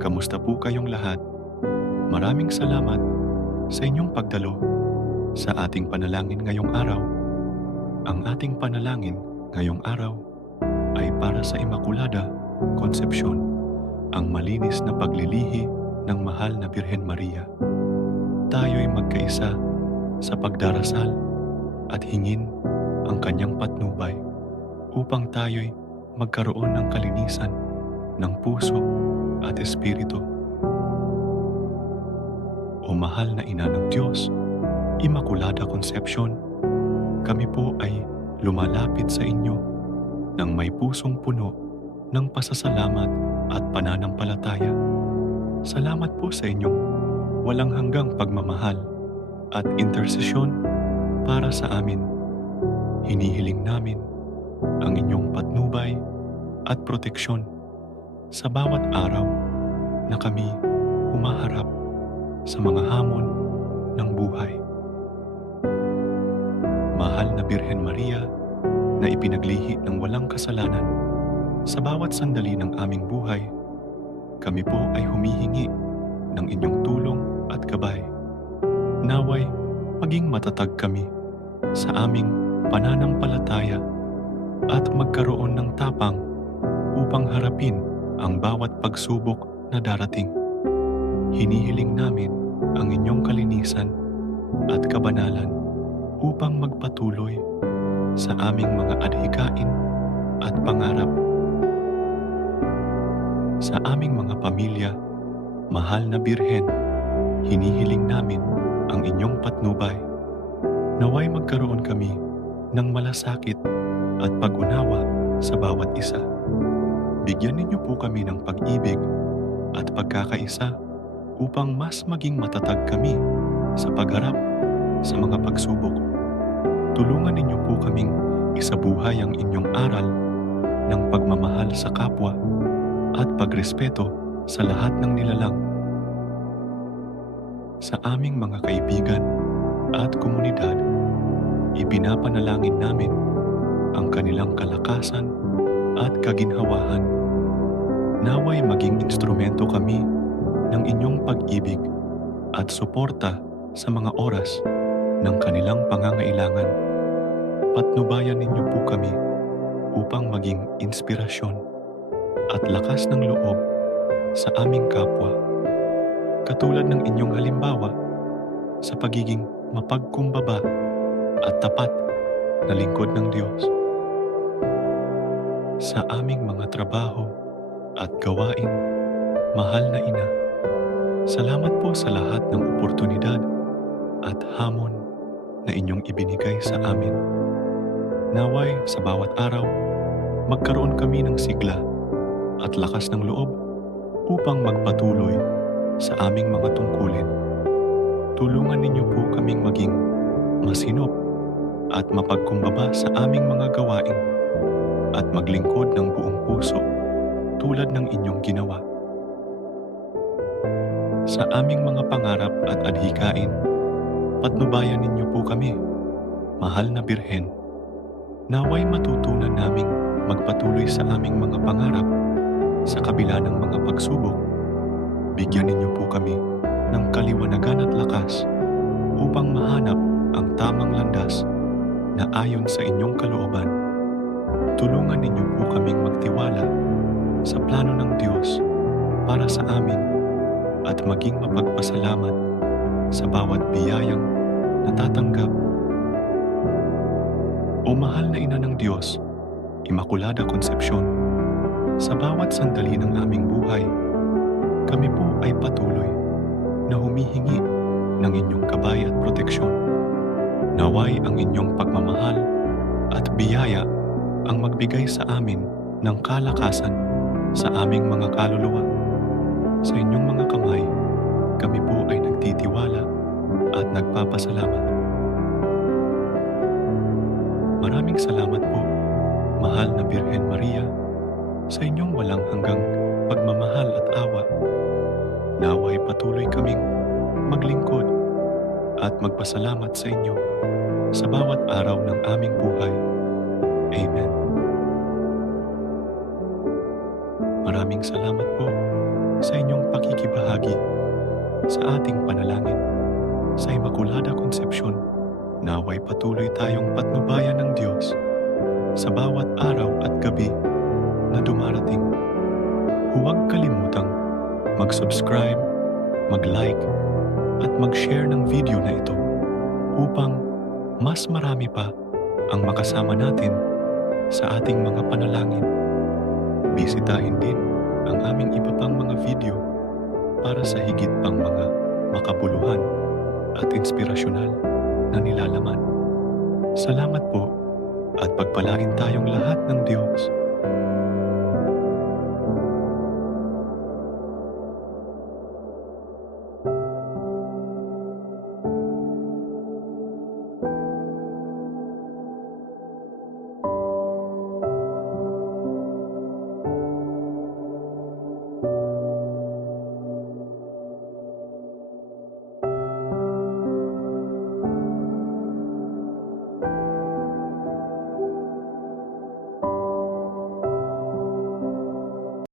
Kamusta po kayong lahat? Maraming salamat sa inyong pagdalo sa ating panalangin ngayong araw. Ang ating panalangin ngayong araw ay para sa Immaculada Concepcion, ang malinis na paglilihi ng mahal na Birhen Maria. Tayo'y magkaisa sa pagdarasal at hingin ang kanyang patnubay upang tayo'y magkaroon ng kalinisan ng puso at espiritu. O mahal na Ina ng Diyos, Immaculada Concepcion, kami po ay lumalapit sa inyo ng may pusong puno ng pasasalamat at pananampalataya. Salamat po sa inyong walang hanggang pagmamahal at intersesyon para sa amin. Hinihiling namin ang inyong patnubay at proteksyon sa bawat araw na kami humaharap sa mga hamon ng buhay. Mahal na Birhen Maria na ipinaglihi ng walang kasalanan, sa bawat sandali ng aming buhay, kami po ay humihingi ng inyong tulong at gabay. Naway maging matatag kami sa aming pananampalataya at magkaroon ng tapang upang harapin ang bawat pagsubok na darating. Hinihiling namin ang inyong kalinisan at kabanalan upang magpatuloy sa aming mga adhikain at pangarap. Sa aming mga pamilya, mahal na Birhen, hinihiling namin ang inyong patnubay. Naway magkaroon kami ng malasakit at pag-unawa sa bawat isa. Bigyan ninyo po kami ng pag-ibig at pagkakaisa upang mas maging matatag kami sa pagharap sa mga pagsubok. Tulungan ninyo po kaming isabuhay ang inyong aral ng pagmamahal sa kapwa at pagrespeto sa lahat ng nilalang. Sa aming mga kaibigan at komunidad, ipinapanalangin namin ang kanilang kalakasan at kaginhawahan. Naway maging instrumento kami ng inyong pag-ibig at suporta sa mga oras ng kanilang pangangailangan. Patnubayan ninyo po kami upang maging inspirasyon at lakas ng loob sa aming kapwa. Katulad ng inyong halimbawa sa pagiging mapagkumbaba at tapat na lingkod ng Diyos. Sa aming mga trabaho at gawain, mahal na Ina, salamat po sa lahat ng oportunidad at hamon na inyong ibinigay sa amin. Naway sa bawat araw, magkaroon kami ng sigla at lakas ng loob upang magpatuloy sa aming mga tungkulin. Tulungan ninyo po kaming maging masinop at mapagkumbaba sa aming mga gawain at maglingkod ng buong puso tulad ng inyong ginawa. Sa aming mga pangarap at adhikain, patnubayan ninyo po kami, mahal na Birhen. Naway matutunan naming magpatuloy sa aming mga pangarap sa kabila ng mga pagsubok. Bigyan ninyo po kami ng kaliwanagan at lakas upang mahanap ang tamang landas na ayon sa inyong kalooban. Tulungan ninyo po kaming magtiwala sa plano ng Diyos para sa amin at maging mapagpasalamat sa bawat biyayang natatanggap. O mahal na Ina ng Diyos, Immaculada Concepcion, sa bawat sandali ng aming buhay, kami po ay patuloy na humihingi ng inyong gabay at proteksyon. Naway ang inyong pagmamahal at biyaya ang magbigay sa amin ng kalakasan sa aming mga kaluluwa. Sa inyong mga kamay, kami po ay nagtitiwala at nagpapasalamat. Maraming salamat po, mahal na Birhen Maria, sa inyong walang hanggang pagmamahal at awa. Naway patuloy kaming maglingkod at magpasalamat sa inyo sa bawat araw ng aming buhay. Amen. Maraming salamat po, sa inyong pakikibahagi sa ating panalangin. Sa Immaculada Concepcion, naway patuloy tayong patnubayan ng Diyos sa bawat araw at gabi na dumarating. Huwag kalimutang mag-subscribe, mag-like, at mag-share ng video na ito upang mas marami pa ang makasama natin sa ating mga panalangin. Bisitahin din ang aming iba pang mga video para sa higit pang mga makabuluhan at inspirasyonal na nilalaman. Salamat po at pagpalain tayong lahat ng Diyos.